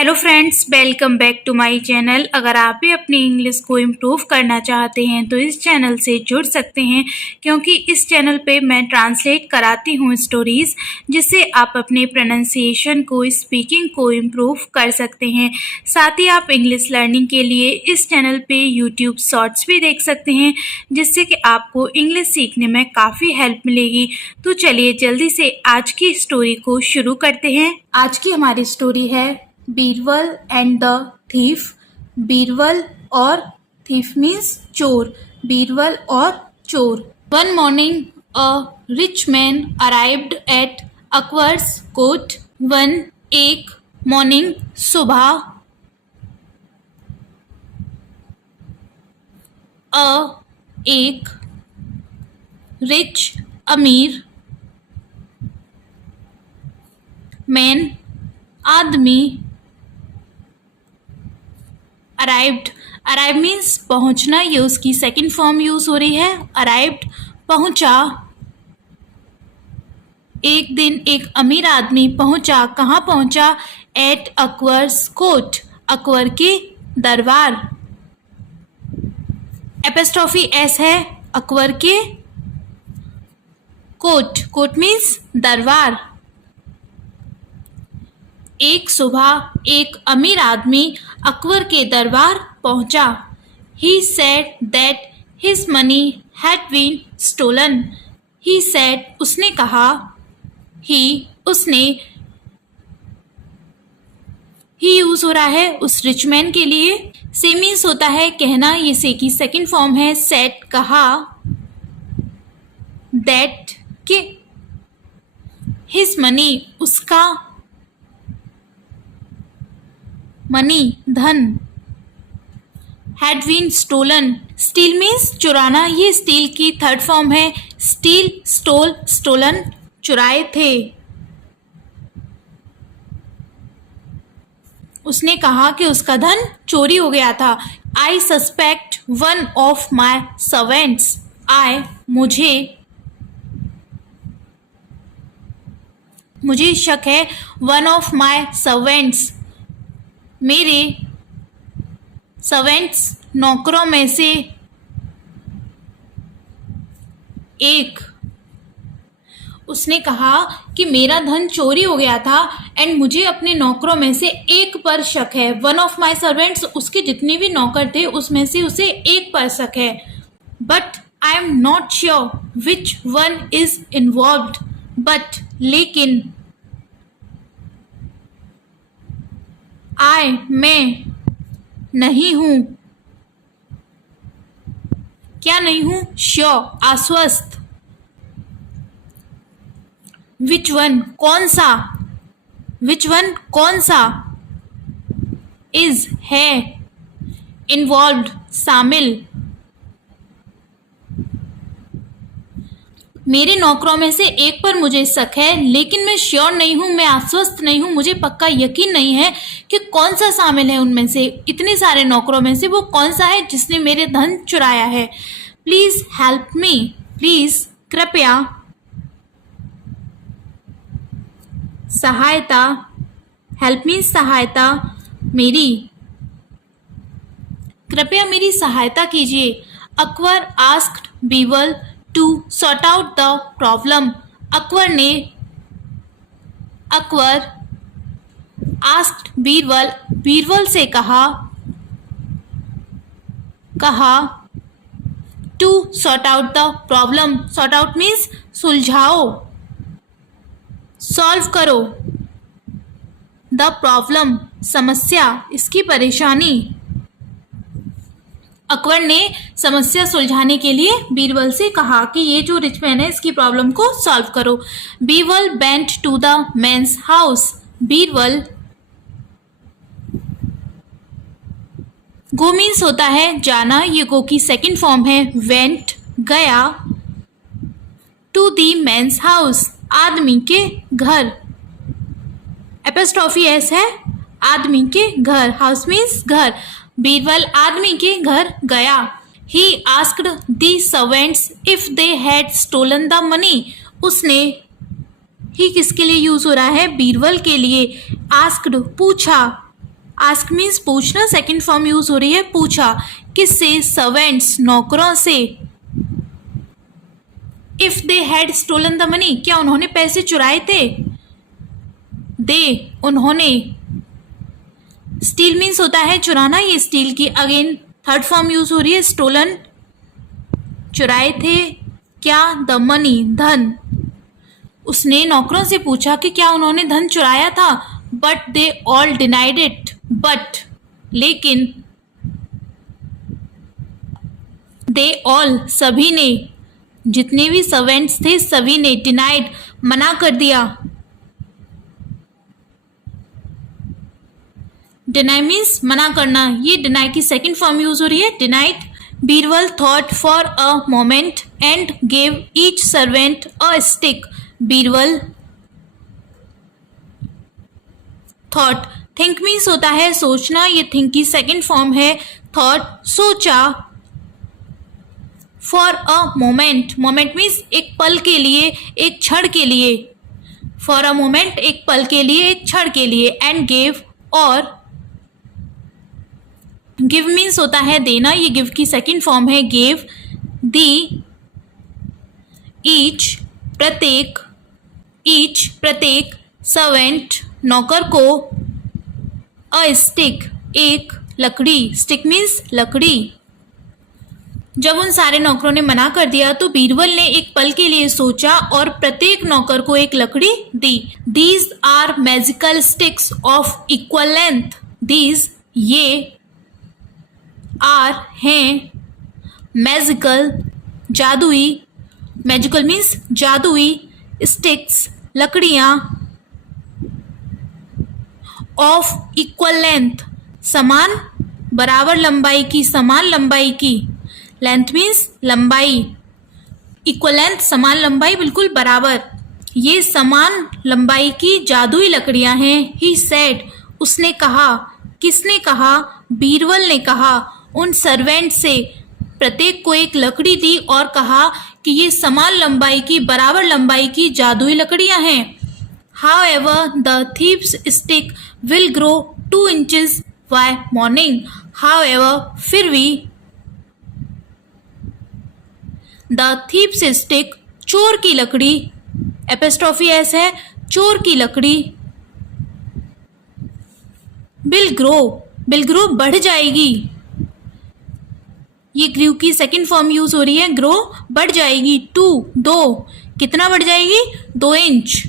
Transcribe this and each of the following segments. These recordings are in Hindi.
Hello friends, welcome back to my channel. अगर आप भी अपनी इंग्लिश को इम्प्रूव करना चाहते हैं तो इस चैनल से जुड़ सकते हैं, क्योंकि इस चैनल पे मैं ट्रांसलेट कराती हूँ स्टोरीज़, जिससे आप अपने प्रोनाउंसिएशन को, स्पीकिंग को इम्प्रूव कर सकते हैं। साथ ही आप इंग्लिश लर्निंग के लिए इस चैनल पे यूट्यूब शॉर्ट्स भी देख सकते हैं, जिससे कि आपको इंग्लिश सीखने में काफ़ी हेल्प मिलेगी। तो चलिए जल्दी से आज की स्टोरी को शुरू करते हैं। आज की हमारी स्टोरी है Birbal and the thief. Birbal और थीफ मीन्स चोर। बीरबल और चोर। One morning a rich man arrived at Akbar's court. एक मॉर्निंग सुबह एक रिच अमीर मैन आदमी अराइव मीन्स पहुंचना, ये उसकी सेकंड फॉर्म यूज हो रही है। अराइव्ड पहुंचा। एक दिन एक अमीर आदमी पहुंचा। कहाँ पहुंचा? एट अकबर्स कोर्ट, अकबर के दरबार। एपोस्ट्रोफी एस है। अकबर के कोर्ट, कोर्ट मीन्स दरबार। एक सुबह एक अमीर आदमी अकबर के दरबार पहुंचा। He said that his money had been stolen. He said, उसने कहा। He, उसने। ही यूज हो रहा है उस रिच मैन के लिए। से मीन्स होता है कहना, ये से की सेकंड फॉर्म है। सेट कहा। दैट के हिज मनी, उसका मनी धन। Had been stolen, steal means चुराना, ये स्टील की थर्ड फॉर्म है। स्टील, स्टोल, स्टोलन, चुराए थे। उसने कहा कि उसका धन चोरी हो गया था। आई suspect one of my servants. मुझे शक है। वन ऑफ माई सर्वेंट्स, मेरे सर्वेंट्स नौकरों में से एक। उसने कहा कि मेरा धन चोरी हो गया था एंड मुझे अपने नौकरों में से एक पर शक है। वन ऑफ माई सर्वेंट्स, उसके जितने भी नौकर थे उसमें से उसे एक पर शक है। But I am not sure which one is involved. But, लेकिन। मैं नहीं हूं। क्या नहीं हूं? श्योर, आश्वस्त। विच वन, कौन सा। विच वन, कौन सा। इज, है। इन्वॉल्व्ड, शामिल। मेरे नौकरों में से एक पर मुझे शक है, लेकिन मैं श्योर नहीं हूं, मैं आश्वस्त नहीं हूं, मुझे पक्का यकीन नहीं है कि कौन सा शामिल है उनमें से, इतने सारे नौकरों में से वो कौन सा है जिसने मेरे धन चुराया है। प्लीज हेल्प मी, प्लीज कृपया। सहायता, हेल्प मी सहायता, मेरी। कृपया मेरी सहायता कीजिए। Akbar asked Birbal to sort out the problem. Akbar asked Birbal, Birbal से कहा to sort out the problem. Sort out means सुलझाओ, सॉल्व करो। द प्रॉब्लम, समस्या, इसकी परेशानी। अकबर ने समस्या सुलझाने के लिए बीरबल से कहा कि ये जो रिच मैन है इसकी प्रॉब्लम को सॉल्व करो। Birbal went to the man's house. Birbal, go means होता है जाना, ये गो की सेकंड फॉर्म है। वेंट, गया। टू दी मैन्स हाउस, आदमी के घर। एपोस्ट्रोफी एस है। आदमी के घर, हाउस मीन्स घर। बीरबल आदमी के घर गया। He asked the servants if they had stolen the money. उसने, ही किसके लिए यूज हो रहा है? बीरबल के लिए। आस्क्ड, पूछा। आस्क मीन्स पूछना, सेकंड फॉर्म यूज हो रही है पूछा। किससे? सर्वेंट्स, नौकरों से। If they had stolen the money, क्या उन्होंने पैसे चुराए थे? दे, उन्होंने। स्टील मीन्स होता है चुराना, ये स्टील की अगेन थर्ड फॉर्म यूज हो रही है स्टोलन, चुराए थे। क्या? द मनी, धन। उसने नौकरों से पूछा कि क्या उन्होंने धन चुराया था, but they all denied it, but, लेकिन, दे ऑल, सभी ने, जितने भी सर्वेंट्स थे सभी ने, डिनाइड, मना कर दिया। डिनाई मीन्स मना करना, ये डिनाई की सेकंड फॉर्म यूज हो रही है, denied. Birbal thought for a moment and gave each servant a stick. Birbal thought, think means होता है सोचना, ये थिंक की सेकंड फॉर्म है थॉट, सोचा। For a moment, moment means एक पल के लिए, एक क्षण के लिए। फॉर अ मोमेंट, एक पल के लिए, एक क्षण के लिए। एंड गेव, और। गिव मीन्स होता है देना, ये गिव की सेकंड फॉर्म है गेव। दी, ईच, प्रत्येक, ईच, प्रत्येक, सर्वेंट, नौकर को, अ स्टिक, एक लकड़ी, स्टिक मीन्स लकड़ी। जब उन सारे नौकरों ने मना कर दिया तो बीरबल ने एक पल के लिए सोचा और प्रत्येक नौकर को एक लकड़ी दी। These are magical sticks of equal length. These, ये, आर, हैं, मैजिकल, जादुई, मैजिकल मीन्स जादुई, स्टिक्स, लकड़ियां, ऑफ इक्वल लेंथ, समान, बराबर लंबाई की, समान लंबाई की। लेंथ मीन्स लंबाई, इक्वल लेंथ समान लंबाई, बिल्कुल बराबर। ये समान लंबाई की जादुई लकड़ियां हैं। ही सेड, उसने कहा। किसने कहा? बीरबल ने कहा। उन सर्वेंट से प्रत्येक को एक लकड़ी दी और कहा कि ये समान लंबाई की, बराबर लंबाई की जादुई लकड़ियां हैं। However, the thief's stick will grow 2 inches by morning. However, फिर भी, the thief's stick, चोर की लकड़ी, एपिस्ट्रोफी एस है, चोर की लकड़ी, will grow बढ़ जाएगी। ये ग्रू की सेकंड फॉर्म यूज हो रही है, ग्रो, बढ़ जाएगी। 2, 2, कितना बढ़ जाएगी? 2 इंच।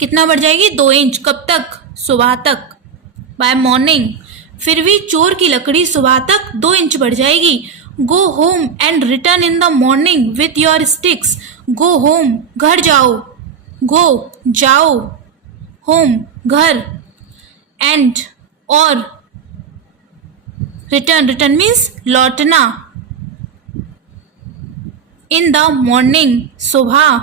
कितना बढ़ जाएगी? 2 इंच। कब तक? सुबह तक, बाय मॉर्निंग। फिर भी चोर की लकड़ी सुबह तक 2 इंच बढ़ जाएगी। Go home and return in the morning with your sticks. Go home, घर जाओ। गो, जाओ, होम, घर, एंड, और, रिटर्न, रिटर्न मीन्स लौटना, इन द मॉर्निंग, सुबह,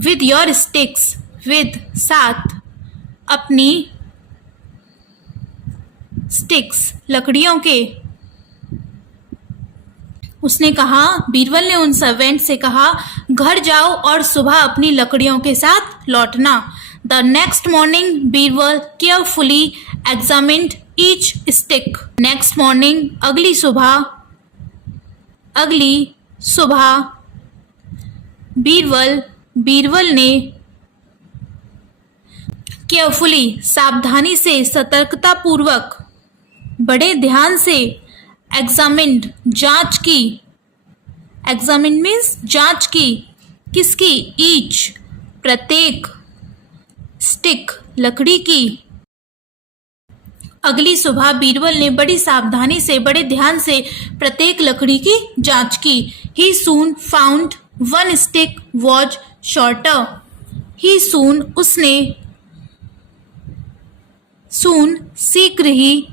विद योर स्टिक्स, विद, साथ, अपनी, स्टिक्स, लकड़ियों के। उसने कहा, बीरबल ने उन सर्वेंट से कहा, घर जाओ और सुबह अपनी लकड़ियों के साथ लौटना। The next morning Birbal carefully examined each stick. Next morning, अगली सुबह, बीरबल ने केयरफुली, सावधानी से, सतर्कता पूर्वक, बड़े ध्यान से, एग्जामिन्ड, जांच की। एग्जामिन मीन्स जांच की। किसकी? ईच, प्रत्येक, स्टिक, लकड़ी की। अगली सुबह बीरबल ने बड़ी सावधानी से, बड़े ध्यान से प्रत्येक लकड़ी की जांच की। ही सून फाउंड 1 स्टिक वॉज शॉर्टर। ही सून, उसने, सून, शीघ्र ही,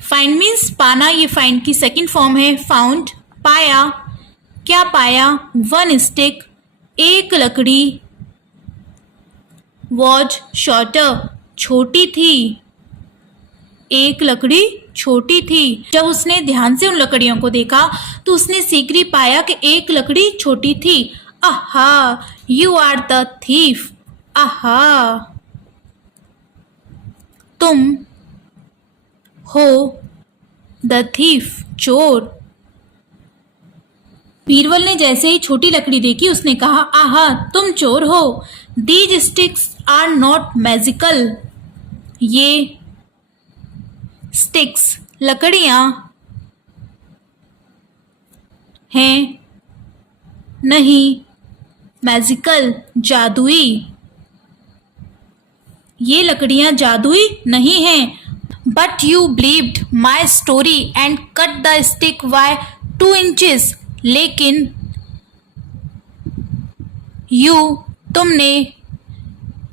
फाइंड मीन्स पाना, ये फाइंड की सेकंड फॉर्म है, फाउंड, पाया। क्या पाया? 1 स्टिक, एक लकड़ी, वॉज शॉर्टर, छोटी थी, एक लकड़ी छोटी थी। जब उसने ध्यान से उन लकड़ियों को देखा तो उसने शीघ्र ही पाया कि एक लकड़ी छोटी थी। आहा, यू आर द थीफ। आहा, तुम हो द थीफ, चोर। बीरबल ने जैसे ही छोटी लकड़ी देखी उसने कहा, आहा, तुम चोर हो। These sticks are not magical. ये स्टिक्स, लकड़ियां हैं नहीं मैजिकल, जादुई। ये लकड़ियां जादुई नहीं हैं। But you believed my story and cut the stick by 2 inches. लेकिन तुमने,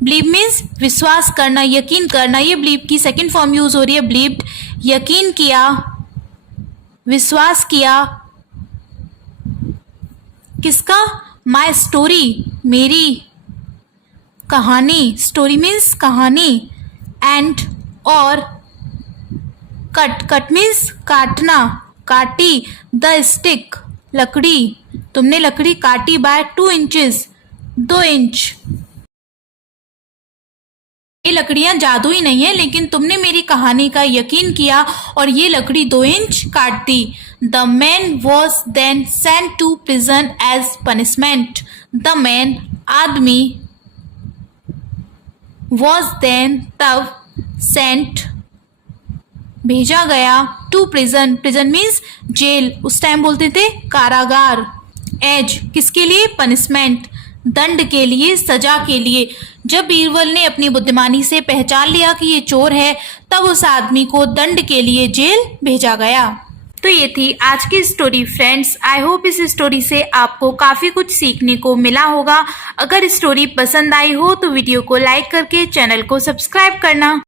बिलीव मीन्स विश्वास करना, यकीन करना। ये बिलीव की सेकेंड फॉर्म यूज हो रही है, बिलीव्ड, यकीन किया, विश्वास किया। किसका? माई स्टोरी, मेरी कहानी। स्टोरी मीन्स कहानी। एंड, और, कट मीन्स काटना, काटी। द स्टिक, लकड़ी, तुमने लकड़ी काटी बाय 2 इंचेस, 2 इंच। ये लकड़ियां जादुई नहीं है, लेकिन तुमने मेरी कहानी का यकीन किया और ये लकड़ी 2 इंच काट दी। The man was then sent to prison as punishment. The man, आदमी, वॉज देन, तब, सेंट, भेजा गया, to prison, prison means jail, उस टाइम बोलते थे कारागार। एज, किसके लिए? पनिशमेंट, दंड के लिए, सजा के लिए। जब बीरबल ने अपनी बुद्धिमानी से पहचान लिया कि ये चोर है, तब उस आदमी को दंड के लिए जेल भेजा गया। तो ये थी आज की स्टोरी फ्रेंड्स। आई होप इस स्टोरी से आपको काफ़ी कुछ सीखने को मिला होगा। अगर स्टोरी पसंद आई हो तो वीडियो को लाइक करके चैनल को सब्सक्राइब करना।